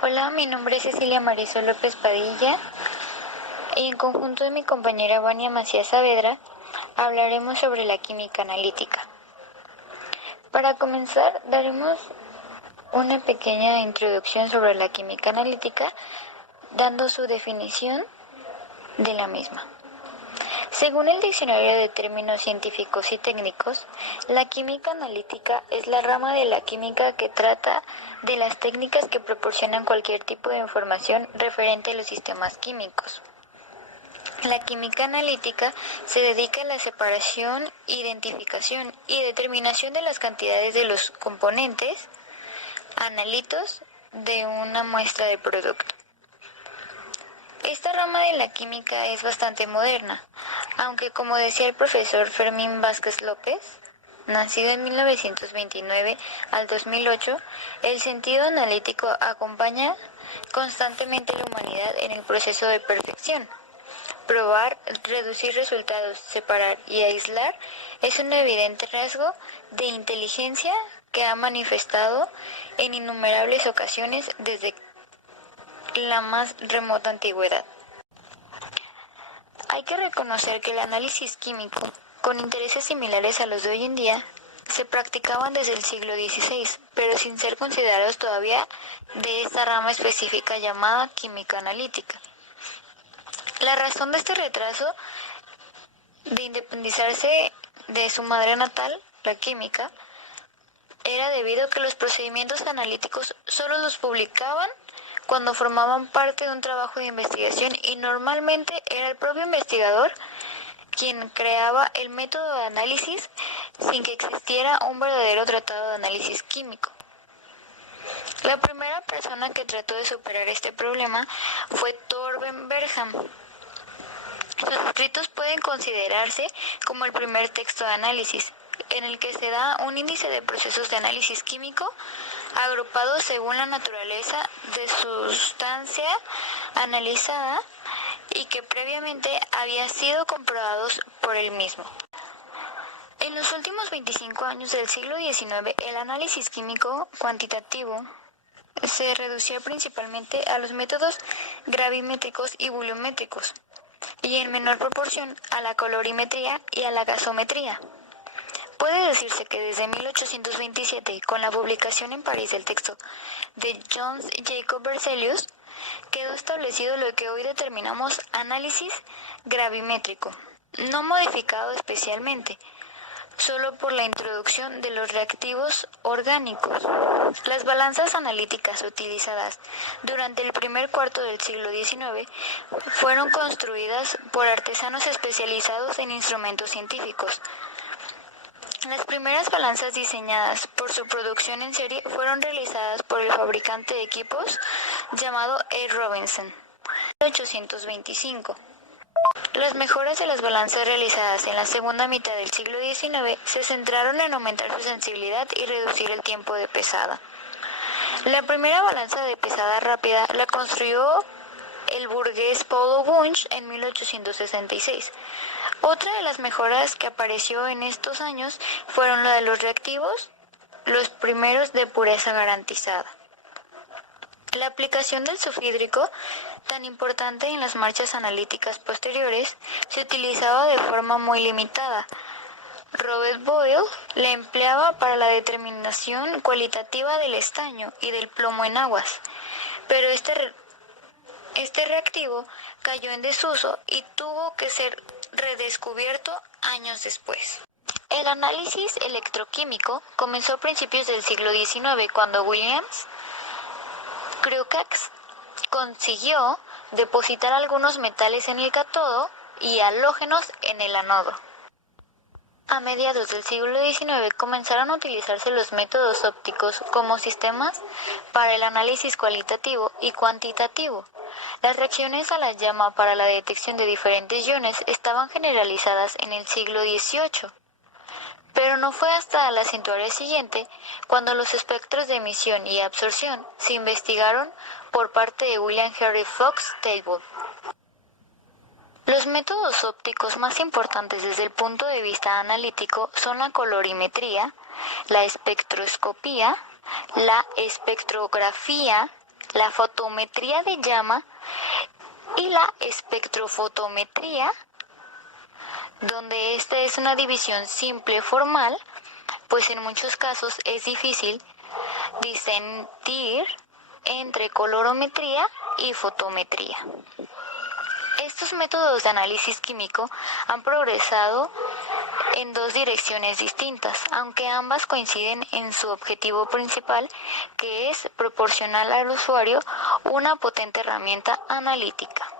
Hola, mi nombre es Cecilia Marisol López Padilla y en conjunto de mi compañera Vania Macías Saavedra hablaremos sobre la química analítica. Para comenzar, daremos una pequeña introducción sobre la química analítica, dando su definición de la misma. Según el Diccionario de Términos Científicos y Técnicos, la química analítica es la rama de la química que trata de las técnicas que proporcionan cualquier tipo de información referente a los sistemas químicos. La química analítica se dedica a la separación, identificación y determinación de las cantidades de los componentes, analitos, de una muestra de producto. Esta rama de la química es bastante moderna, aunque como decía el profesor Fermín Vázquez López, nacido en 1929 al 2008, el sentido analítico acompaña constantemente a la humanidad en el proceso de perfección. Probar, reducir resultados, separar y aislar es un evidente rasgo de inteligencia que ha manifestado en innumerables ocasiones desde la más remota antigüedad. Hay que reconocer que el análisis químico, con intereses similares a los de hoy en día, se practicaban desde el siglo XVI, pero sin ser considerados todavía de esta rama específica llamada química analítica. La razón de este retraso de independizarse de su madre natal, la química, era debido a que los procedimientos analíticos solo los publicaban cuando formaban parte de un trabajo de investigación y normalmente era el propio investigador quien creaba el método de análisis sin que existiera un verdadero tratado de análisis químico. La primera persona que trató de superar este problema fue Torben Bergham. Sus escritos pueden considerarse como el primer texto de análisis, en el que se da un índice de procesos de análisis químico agrupados según la naturaleza de sustancia analizada y que previamente había sido comprobados por él mismo. En los últimos 25 años del siglo XIX, el análisis químico cuantitativo se reducía principalmente a los métodos gravimétricos y volumétricos, y en menor proporción a la colorimetría y a la gasometría. Puede decirse que desde 1827, con la publicación en París del texto de Jöns Jacob Berzelius, quedó establecido lo que hoy determinamos análisis gravimétrico, no modificado especialmente, solo por la introducción de los reactivos orgánicos. Las balanzas analíticas utilizadas durante el primer cuarto del siglo XIX fueron construidas por artesanos especializados en instrumentos científicos. Las primeras balanzas diseñadas por su producción en serie fueron realizadas por el fabricante de equipos llamado E. Robinson en 1825. Las mejoras de las balanzas realizadas en la segunda mitad del siglo XIX se centraron en aumentar su sensibilidad y reducir el tiempo de pesada. La primera balanza de pesada rápida la construyó el burgués Paulo Wunsch en 1866. Otra de las mejoras que apareció en estos años fueron la de los reactivos, los primeros de pureza garantizada. La aplicación del sulfhídrico, tan importante en las marchas analíticas posteriores, se utilizaba de forma muy limitada. Robert Boyle la empleaba para la determinación cualitativa del estaño y del plomo en aguas, pero este reactivo cayó en desuso y tuvo que ser redescubierto años después. El análisis electroquímico comenzó a principios del siglo XIX cuando Williams Crookes consiguió depositar algunos metales en el cátodo y halógenos en el ánodo. A mediados del siglo XIX comenzaron a utilizarse los métodos ópticos como sistemas para el análisis cualitativo y cuantitativo. Las reacciones a la llama para la detección de diferentes iones estaban generalizadas en el siglo XVIII, pero no fue hasta la centuria siguiente cuando los espectros de emisión y absorción se investigaron por parte de William Henry Fox Talbot. Los métodos ópticos más importantes desde el punto de vista analítico son la colorimetría, la espectroscopía, la espectrografía, la fotometría de llama y la espectrofotometría, donde esta es una división simple formal, pues en muchos casos es difícil distinguir entre colorimetría y fotometría. Estos métodos de análisis químico han progresado en dos direcciones distintas, aunque ambas coinciden en su objetivo principal, que es proporcionar al usuario una potente herramienta analítica.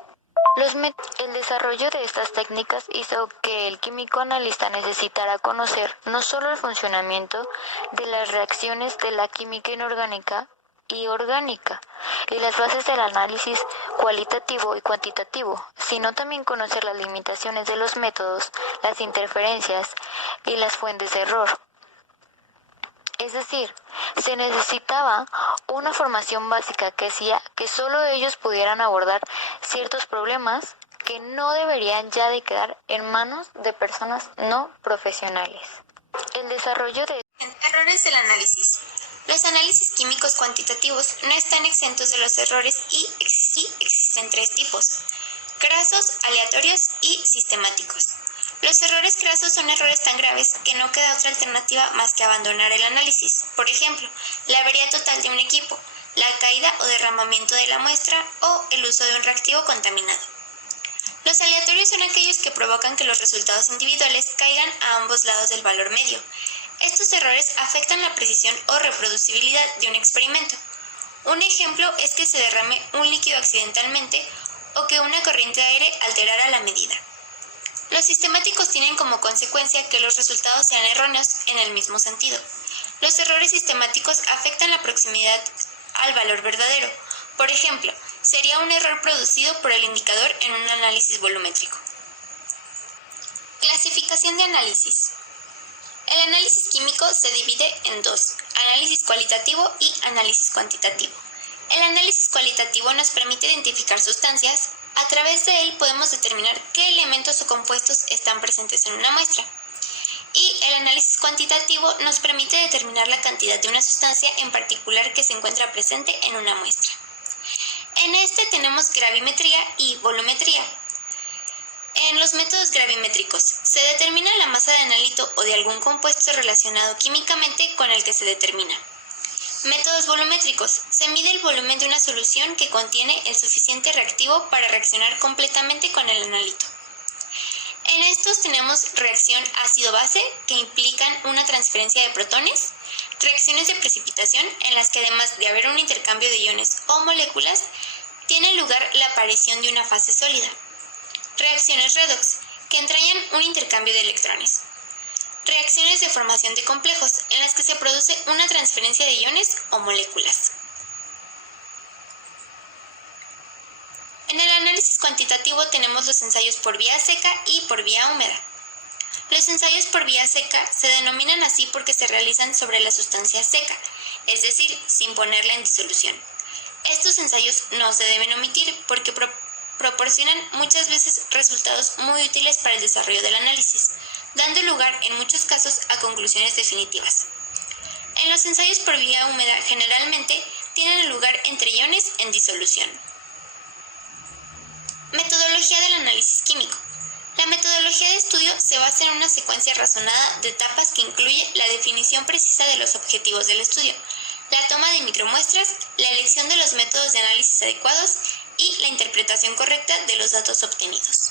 El desarrollo de estas técnicas hizo que el químico analista necesitara conocer no solo el funcionamiento de las reacciones de la química inorgánica y orgánica y las bases del análisis cualitativo y cuantitativo, sino también conocer las limitaciones de los métodos, las interferencias y las fuentes de error. Es decir, se necesitaba una formación básica que hacía que solo ellos pudieran abordar ciertos problemas que no deberían ya de quedar en manos de personas no profesionales. El desarrollo de errores del análisis. Los análisis químicos cuantitativos no están exentos de los errores y existen tres tipos: crasos, aleatorios y sistemáticos. Los errores crasos son errores tan graves que no queda otra alternativa más que abandonar el análisis. Por ejemplo, la avería total de un equipo, la caída o derramamiento de la muestra o el uso de un reactivo contaminado. Los aleatorios son aquellos que provocan que los resultados individuales caigan a ambos lados del valor medio. Estos errores afectan la precisión o reproducibilidad de un experimento. Un ejemplo es que se derrame un líquido accidentalmente o que una corriente de aire alterara la medida. Los sistemáticos tienen como consecuencia que los resultados sean erróneos en el mismo sentido. Los errores sistemáticos afectan la proximidad al valor verdadero. Por ejemplo, sería un error producido por el indicador en un análisis volumétrico. Clasificación de análisis. El análisis químico se divide en dos: análisis cualitativo y análisis cuantitativo. El análisis cualitativo nos permite identificar sustancias. A través de él podemos determinar qué elementos o compuestos están presentes en una muestra. Y el análisis cuantitativo nos permite determinar la cantidad de una sustancia en particular que se encuentra presente en una muestra. En este tenemos gravimetría y volumetría. En los métodos gravimétricos se determina la masa de analito o de algún compuesto relacionado químicamente con el que se determina. Métodos volumétricos. Se mide el volumen de una solución que contiene el suficiente reactivo para reaccionar completamente con el analito. En estos tenemos reacción ácido-base, que implican una transferencia de protones, reacciones de precipitación, en las que además de haber un intercambio de iones o moléculas, tiene lugar la aparición de una fase sólida. Reacciones redox, que entrañan un intercambio de electrones. Reacciones de formación de complejos, en las que se produce una transferencia de iones o moléculas. En el análisis cuantitativo tenemos los ensayos por vía seca y por vía húmeda. Los ensayos por vía seca se denominan así porque se realizan sobre la sustancia seca, es decir, sin ponerla en disolución. Estos ensayos no se deben omitir porque proporcionan muchas veces resultados muy útiles para el desarrollo del análisis, dando lugar en muchos casos a conclusiones definitivas. En los ensayos por vía húmeda generalmente tienen lugar entre iones en disolución. Metodología del análisis químico. La metodología de estudio se basa en una secuencia razonada de etapas que incluye la definición precisa de los objetivos del estudio, la toma de micromuestras, la elección de los métodos de análisis adecuados y la interpretación correcta de los datos obtenidos.